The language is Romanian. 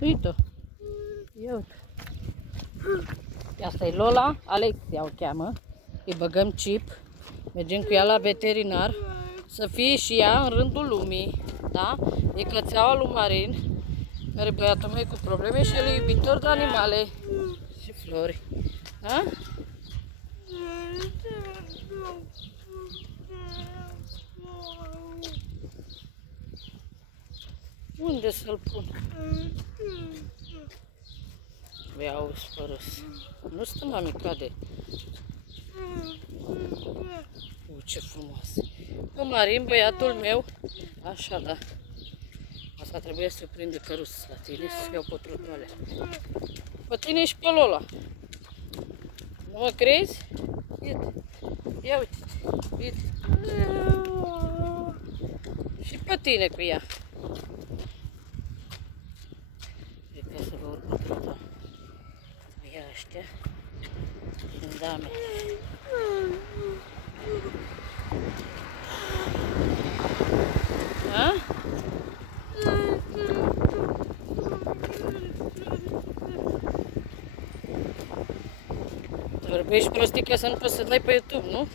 Uite-o. Ia uite. Asta e Lola, Alexia o cheamă. Îi băgăm chip. Mergem cu ea la veterinar. Să fie și ea în rândul lumii. Da? E cățeaua lui Marin, care e băiatul meu cu probleme și el e iubitor de animale și flori. Da? Unde să-l pun? Iau spărăs. Nu stă mami, cade. Ce frumos. Bă, Marin, băiatul meu. Așa, da. Asta trebuie să prinde căruț la tine, să iau pe trotuale. Pe tine și pe Lola. Nu mă crezi? Uite. Ia uite. Uite. Și pe tine cu ea. Cred că să vă urc pe trotuale. Ia ăștia. Și-mi dame. Da? Vorbești prostii ca să nu poți să dai pe YouTube, nu?